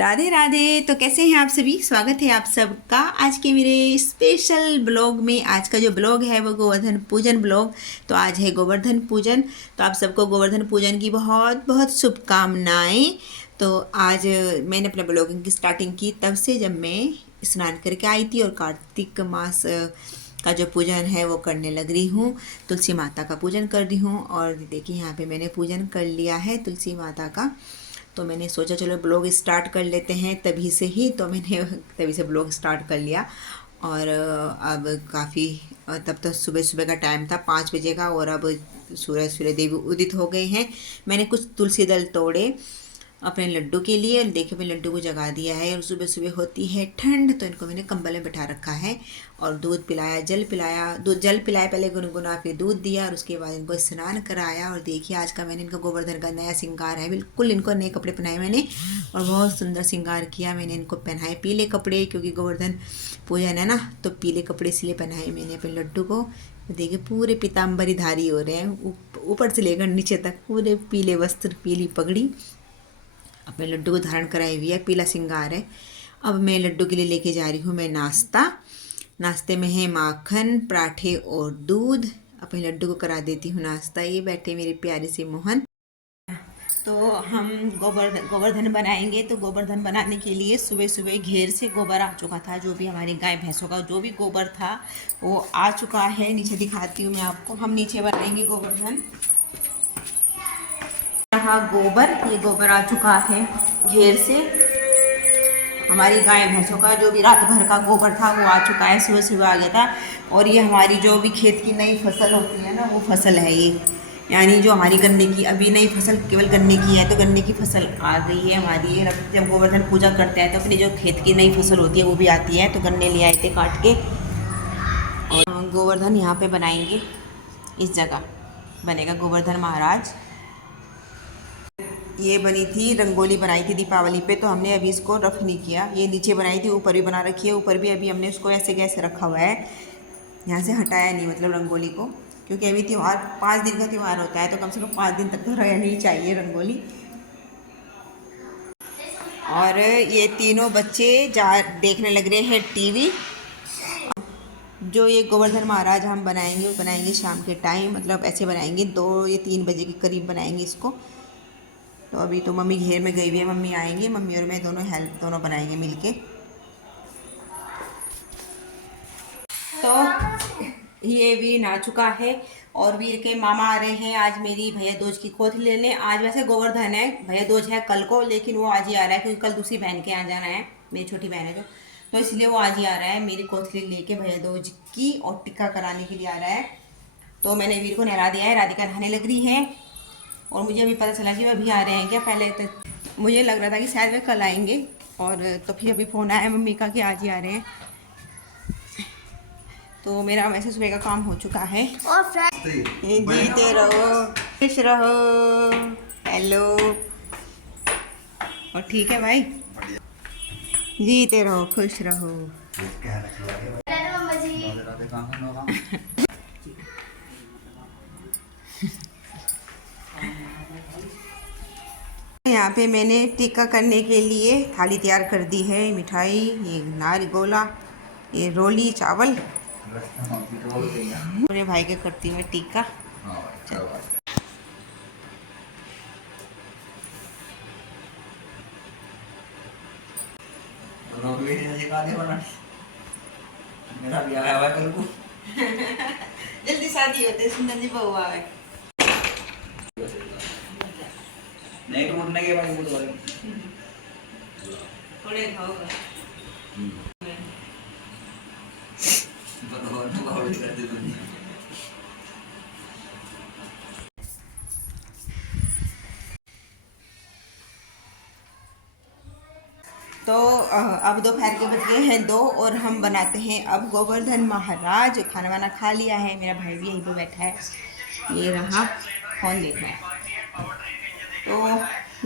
राधे राधे। तो कैसे हैं आप सभी? स्वागत है आप सबका आज के मेरे स्पेशल ब्लॉग में। आज का जो ब्लॉग है वो गोवर्धन पूजन ब्लॉग। तो आज है गोवर्धन पूजन, तो आप सबको गोवर्धन पूजन की बहुत बहुत शुभकामनाएं। तो आज मैंने अपने ब्लॉगिंग की स्टार्टिंग की तब से जब मैं स्नान करके आई थी और कार्तिक मास का जो पूजन है वो करने लग रही हूँ। तुलसी माता का पूजन कर रही हूँ और देखिए यहाँ पे मैंने पूजन कर लिया है तुलसी माता का। तो मैंने सोचा चलो ब्लॉग स्टार्ट कर लेते हैं तभी से ही, तो मैंने तभी से ब्लॉग स्टार्ट कर लिया। और अब काफ़ी तब तो सुबह सुबह का टाइम था 5 बजे का, और अब सूर्य देव उदित हो गए हैं। मैंने कुछ तुलसी दल तोड़े अपने लड्डू के लिए, और देखे अपने लड्डू को जगा दिया है। और सुबह सुबह होती है ठंड, तो इनको मैंने कंबल में बैठा रखा है और दूध पिलाया, जल पिलाया, पहले गुनगुना फिर दूध दिया और उसके बाद इनको स्नान कराया। और देखिए आज का मैंने इनको गोवर्धन का नया श्रृंगार है, बिल्कुल इनको नए कपड़े पहनाए मैंने और बहुत सुंदर श्रृंगार किया। मैंने इनको पहनाए पीले कपड़े, क्योंकि गोवर्धन पूजन है ना, तो पीले कपड़े इसलिए पहनाए मैंने अपने लड्डू को। देखिए पूरे पीताम्बरी धारी हो रहे हैं, ऊपर से लेकर नीचे तक पूरे पीले वस्त्र, पीली पगड़ी अपने लड्डू को धारण कराई हुई है, पीला श्रृंगार है। अब मैं लड्डू के लिए लेके जा रही हूँ मैं नाश्ता। नाश्ते में है माखन, पराठे और दूध। अपने लड्डू को करा देती हूँ नाश्ता। ये बैठे मेरे प्यारे से मोहन। तो हम गोवर्धन बनाएंगे। तो गोवर्धन बनाने के लिए सुबह सुबह घेर से गोबर आ चुका था, जो भी हमारी गाय भैंसों का जो भी गोबर था वो आ चुका है। नीचे दिखाती हूँ मैं आपको, हम नीचे बनाएंगे गोवर्धन। यहाँ ये गोबर आ चुका है घेर से। हमारी गाय भैंसों का जो भी रात भर का गोबर था वो आ चुका है, सुबह सुबह आ गया था। और ये हमारी जो भी खेत की नई फसल होती है ना, वो फसल है ये, यानी जो हमारी गन्ने की अभी नई फसल केवल गन्ने की है, तो गन्ने की फसल आ गई है हमारी। ये जब गोवर्धन पूजा करते हैं तो अपनी जो खेत की नई फसल होती है वो भी आती है, तो गन्ने ले आए थे काट के। और गोवर्धन यहाँ पे बनाएंगे, इस जगह बनेगा गोवर्धन महाराज। ये बनी थी, रंगोली बनाई थी दीपावली पे, तो हमने अभी इसको रफ नहीं किया। ये नीचे बनाई थी, ऊपर भी बना रखी है, ऊपर भी अभी हमने उसको ऐसे कैसे रखा हुआ है, यहाँ से हटाया नहीं, मतलब रंगोली को, क्योंकि अभी त्यौहार 5 दिन का त्यौहार होता है, तो कम से कम 5 दिन तक तो रहनी चाहिए रंगोली। और ये तीनों बच्चे देखने लग रहे हैं टीवी। जो ये गोवर्धन महाराज हम बनाएंगे वो बनाएंगे शाम के टाइम, मतलब ऐसे बनाएंगे 2 या 3 बजे के करीब बनाएंगे इसको। तो अभी तो मम्मी घेर में गई हुई है, मम्मी आएंगी, मम्मी और मैं दोनों बनाएंगे मिलके। तो ये वीर आ चुका है और वीर के मामा आ रहे हैं आज मेरी भैया दूज की खोथली लेने। आज वैसे गोवर्धन है, भैया दूज है कल को, लेकिन वो आज ही आ रहा है क्योंकि कल दूसरी बहन के यहाँ जाना है, मेरी छोटी बहन है जो, तो इसलिए वो आज ही आ रहा है मेरी खोथली लेके भैया दूज की, और टिक्का कराने के लिए आ रहा है। तो मैंने वीर को नहला दिया है, राधिका नहाने लग रही है। और मुझे अभी पता चला कि वो अभी आ रहे हैं क्या, पहले तो मुझे लग रहा था कि शायद वे कल आएंगे, और तो फिर अभी फ़ोन आया मम्मी का कि आज ही आ रहे हैं। तो मेरा वैसे सुबह का काम हो चुका है। और जीते रहो, खुश रहो, हेलो, और ठीक है भाई, जीते रहो, खुश रहो। यहाँ पे मैंने टिक्का करने के लिए थाली तैयार कर दी है, मिठाई, ये नारिगोला, ये रोली चावल। मेरे भाई के करती हूँ टिक्का। मेरा भी आया हुआ है कल को। जल्दी शादी होते सुंदर जी बहू आवे। नहीं तो उठने के बाद बोल वाले थोड़े खाओगा। तो अब दोपहर के बज गए हैं 2 और हम बनाते हैं अब गोवर्धन महाराज। खाना वाना खा लिया है, मेरा भाई भी यहीं पे बैठा है, ये रहा फोन देख रहा है। तो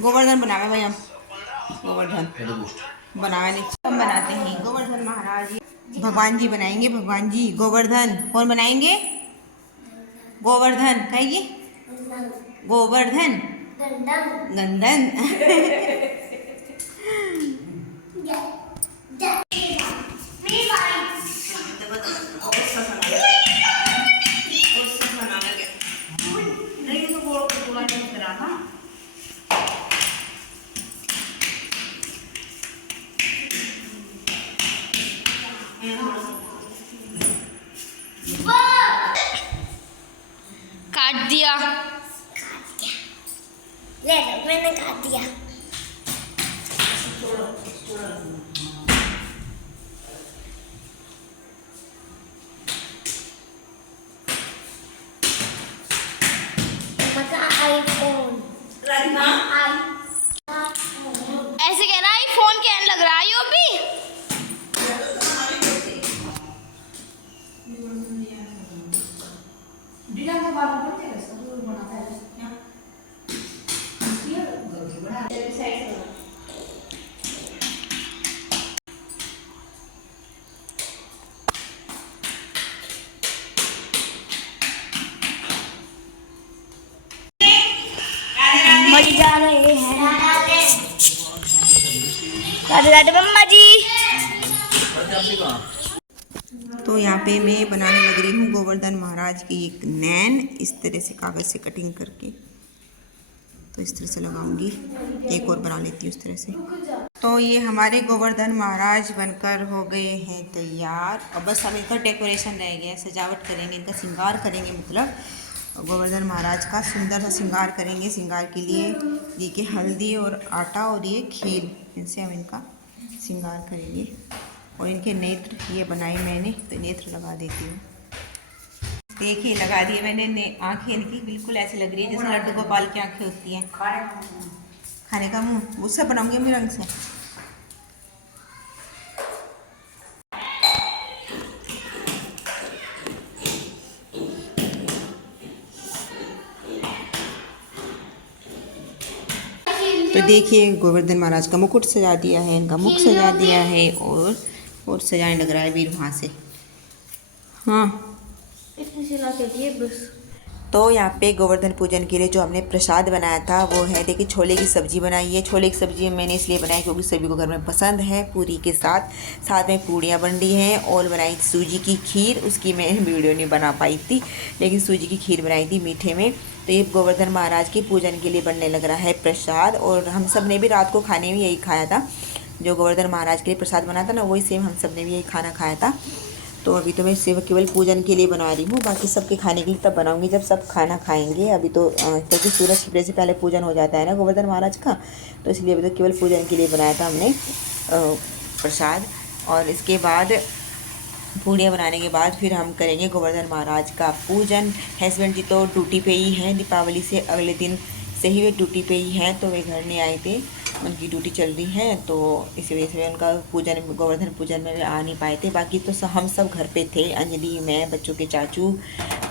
गोवर्धन बनावे भाई, हम गोवर्धन बनावे नहीं, हम बनाते हैं गोवर्धन महाराज। भगवान जी बनाएंगे, भगवान जी गोवर्धन कौन बनाएंगे? गोवर्धन कहेगी, गोवर्धन गंदन आईफोन ऐसे कह रहा है फोन के एंड लग रहा है यो भी। मर जा रहे हैं राधे राधे मम्मा जी। तो यहाँ पे मैं बनाने लग रही हूँ गोवर्धन महाराज की एक नैन, इस तरह से कागज़ से कटिंग करके। तो इस तरह से लगाऊंगी, एक और बना लेती हूँ इस तरह से। तो ये हमारे गोवर्धन महाराज बनकर हो गए हैं तैयार। अब बस हम इनका डेकोरेशन रह गया, सजावट करेंगे, इनका श्रृंगार करेंगे, मतलब गोवर्धन महाराज का सुंदर सा श्रृंगार करेंगे। श्रृंगार के लिए देखिए हल्दी और आटा और ये खीर, इनसे हम इनका श्रृंगार करेंगे। और इनके नेत्र ये बनाए मैंने, तो नेत्र लगा देती हूँ। देखिए लगा दिए मैंने आँखें, इनकी बिल्कुल ऐसी लग रही है जैसे लड्डू गोपाल की आँखें होती हैं। खाने का मुँह उससे बनाऊंगी मैं रंग से। तो देखिए गोवर्धन महाराज का मुकुट सजा दिया है, इनका मुख सजा दिया है, और सजाने लग रहा है वीर वहाँ से। हाँ इतनी सी ला के दिए बस। तो यहाँ पे गोवर्धन पूजन के लिए जो हमने प्रसाद बनाया था वो है, देखिए छोले की सब्ज़ी बनाई है। छोले की सब्ज़ी मैंने इसलिए बनाई क्योंकि सभी को घर में पसंद है, पूरी के साथ में पूड़ियाँ बन रही हैं। और बनाई सूजी की खीर, उसकी मैं वीडियो नहीं बना पाई थी, लेकिन सूजी की खीर बनाई थी मीठे में। तो ये गोवर्धन महाराज के पूजन के लिए बनने लग रहा है प्रसाद। और हम सब ने भी रात को खाने में यही खाया था, जो गोवर्धन महाराज के लिए प्रसाद बना था ना, वही सेम हम सब ने भी यही खाना खाया था। तो अभी तो मैं सिर्फ केवल पूजन के लिए बना रही हूँ, बाकी सबके खाने के लिए तब बनाऊंगी जब सब खाना खाएंगे। अभी तो क्योंकि सूरज छिपने से पहले पूजन हो जाता है ना गोवर्धन महाराज का, तो इसलिए अभी तो केवल पूजन के लिए बनाया था हमने प्रसाद। और इसके बाद पूड़ियाँ बनाने के बाद फिर हम करेंगे गोवर्धन महाराज का पूजन। हस्बैंड जी तो ड्यूटी पे ही हैं, दीपावली से अगले दिन से ही वे ड्यूटी पे ही हैं, तो वे घर नहीं आए थे, उनकी ड्यूटी चल रही है, तो इसी वजह से उनका पूजन गोवर्धन पूजन में वे आ नहीं पाए थे। बाकी तो हम सब घर पे थे, अंजलि, मैं, बच्चों के चाचू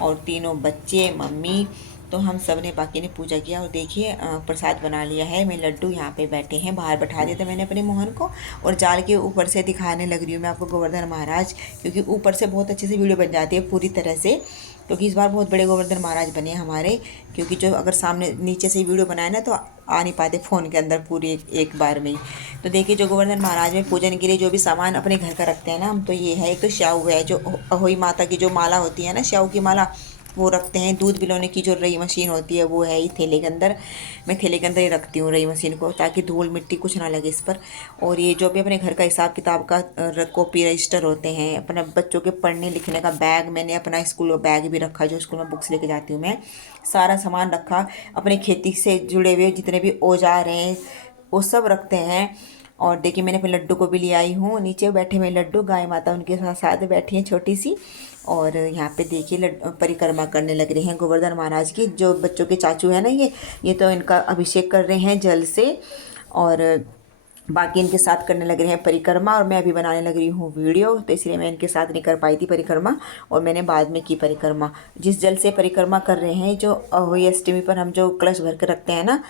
और तीनों बच्चे, मम्मी, तो हम सब ने बाकी ने पूजा किया। और देखिए प्रसाद बना लिया है। मैं लड्डू यहाँ पे बैठे हैं, बाहर बैठा दिया था मैंने अपने मोहन को, और जाल के ऊपर से दिखाने लग रही हूँ मैं आपको गोवर्धन महाराज, क्योंकि ऊपर से बहुत अच्छे से वीडियो बन जाती है पूरी तरह से, क्योंकि इस बार बहुत बड़े गोवर्धन महाराज बने हमारे। क्योंकि जो अगर सामने नीचे से वीडियो बनाए ना तो आ नहीं पाते फ़ोन के अंदर पूरी एक बार में ही। तो देखिए जो गोवर्धन महाराज में पूजन के लिए जो भी सामान अपने घर का रखते हैं ना हम, तो ये है, एक तो श्याऊ है, जो अहोई माता की जो माला होती है ना, श्याऊ की माला, वो रखते हैं। दूध पिलाने की जो रई मशीन होती है वो है ही थैले के अंदर, मैं थैले के अंदर ही रखती हूँ रई मशीन को, ताकि धूल मिट्टी कुछ ना लगे इस पर। और ये जो भी अपने घर का हिसाब किताब का कॉपी रजिस्टर होते हैं, अपने बच्चों के पढ़ने लिखने का बैग, मैंने अपना स्कूल बैग भी रखा, जो स्कूल में बुक्स लेके जाती हूँ मैं, सारा सामान रखा। अपने खेती से जुड़े हुए जितने भी औजार हैं वो सब रखते हैं। और देखिए मैंने अपने लड्डू को भी ले आई हूँ, नीचे बैठे हुए लड्डू, गाय माता उनके साथ साथ बैठी हैं छोटी सी। और यहाँ पे देखिए परिक्रमा करने लग रहे हैं गोवर्धन महाराज की, जो बच्चों के चाचू हैं ना, ये तो इनका अभिषेक कर रहे हैं जल से, और बाकी इनके साथ करने लग रहे हैं परिक्रमा। और मैं अभी बनाने लग रही हूँ वीडियो, तो इसलिए मैं इनके साथ नहीं कर पाई थी परिक्रमा, और मैंने बाद में की परिक्रमा। जिस जल से परिक्रमा कर रहे हैं, जो अहोई अष्टमी पर हम जो कलश भर कर रखते हैं ना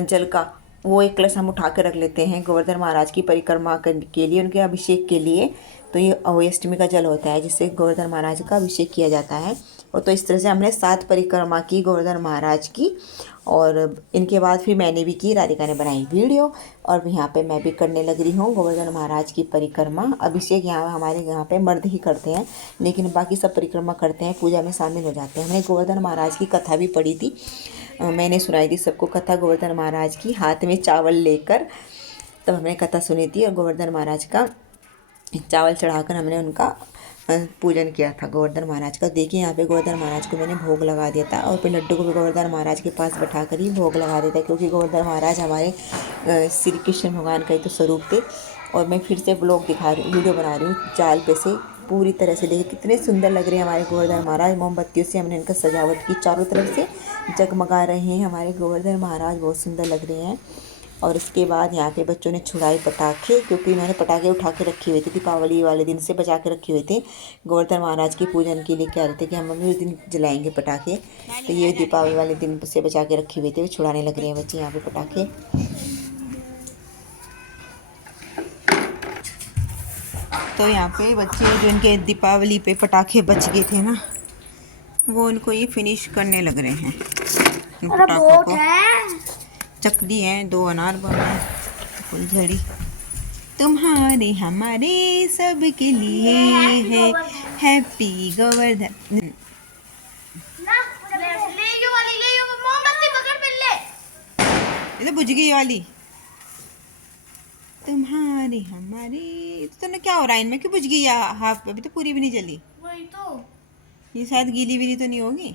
जल का, वो एक कलश हम उठा कर रख लेते हैं गोवर्धन महाराज की परिक्रमा के लिए, उनके अभिषेक के लिए। तो ये अहोई अष्टमी का जल होता है जिससे गोवर्धन महाराज का अभिषेक किया जाता है। और तो इस तरह से हमने 7 परिक्रमा की गोवर्धन महाराज की। और इनके बाद फिर मैंने भी की, राधिका ने बनाई वीडियो, और यहाँ पे मैं भी करने लग रही हूँ गोवर्धन महाराज की परिक्रमा। अभिषेक यहाँ हमारे यहाँ पे मर्द ही करते हैं, लेकिन बाकी सब परिक्रमा करते हैं, पूजा में शामिल हो जाते हैं। हमने गोवर्धन महाराज की कथा भी पढ़ी थी, मैंने सुनाई थी सबको कथा गोवर्धन महाराज की, हाथ में चावल लेकर, तब हमने कथा सुनी थी। और गोवर्धन महाराज का चावल चढ़ाकर हमने उनका पूजन किया था गोवर्धन महाराज का। देखिए यहाँ पे गोवर्धन महाराज को मैंने भोग लगा दिया था और फिर लड्डू को भी गोवर्धन महाराज के पास बैठा कर ही भोग लगा देता, क्योंकि गोवर्धन महाराज हमारे श्री कृष्ण भगवान का ही तो स्वरूप थे। और मैं फिर से ब्लॉग दिखा रही हूँ, वीडियो बना रही हूँ जाल पे से पूरी तरह से। देखिए कितने सुंदर लग रहे हैं हमारे गोवर्धन महाराज। मोमबत्तियों से हमने इनका सजावट की, चारों तरफ से जगमगा रहे हैं हमारे गोवर्धन महाराज, बहुत सुंदर लग रहे हैं। और उसके बाद यहाँ पे बच्चों ने छुड़ाए पटाखे, क्योंकि इन्होंने पटाखे उठा के रखे हुए थे, दीपावली वाले दिन से बचा के रखे हुए थे। गोवर्धन महाराज के पूजन के लिए कह रहे थे कि हम उस दिन जलाएंगे पटाखे, तो ये दीपावली वाले दिन से बचा के रखे हुए थे, वो छुड़ाने लग रहे हैं बच्चे यहाँ पे पटाखे। तो यहाँ पे बच्चे जो इनके दीपावली पे पटाखे बच गए थे ना, वो उनको ये फिनिश करने लग रहे हैं। इन पटाखों को चकली हैं, 2 अनार बम हैं, फुलझड़ी तुम्हारे हमारे सब के लिए है, हैप्पी गोवर्धन। ले जो वाली ले जो मोमबत्ती पकड़ फिर ले। ये तो बुझ गई वाली। तुम्हारे हमारे, तो क्या हो रहा है इनमें, क्यों बुझ गई हाफ, अभी तो पूरी भी नहीं जली। वही तो। ये शायद गीली विली तो नहीं होगी।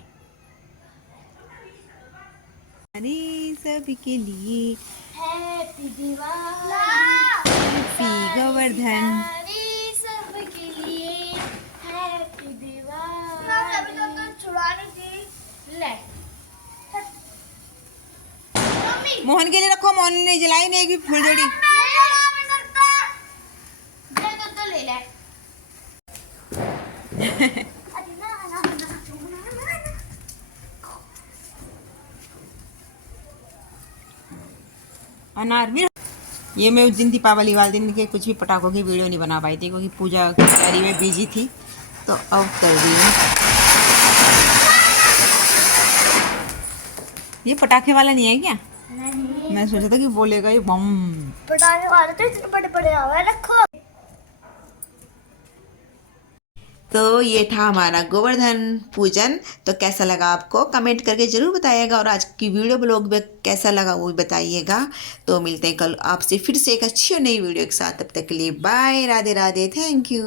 अरे सब के लिए हैप्पी दिवाली, हैप्पी गोवर्धन। सबके लिए हैप्पी दिवाली। अभी तो छुड़ानी थी। ले मम्मी मोहन के लिए रखो, मोहन ने जलाई नहीं एक भी फुलझड़ी। तो ले ले। अनार भी। ये मैं उस दिन दीपावली वाले दिन के कुछ भी पटाखों की वीडियो नहीं बना पाई थी, क्योंकि पूजा की तैयारी में बिजी थी, तो अब कर दी है। ये पटाखे वाला नहीं है क्या? नहीं, मैं सोचा था कि बोलेगा ये बम। पटाखे वाले तो इतने बड़े बड़े हवा रखो। तो ये था हमारा गोवर्धन पूजन। तो कैसा लगा आपको कमेंट करके ज़रूर बताइएगा, और आज की वीडियो ब्लॉग में कैसा लगा वो भी बताइएगा। तो मिलते हैं कल आपसे फिर से एक अच्छी और नई वीडियो के साथ। तब तक के लिए bye, Radhe Radhe, thank you.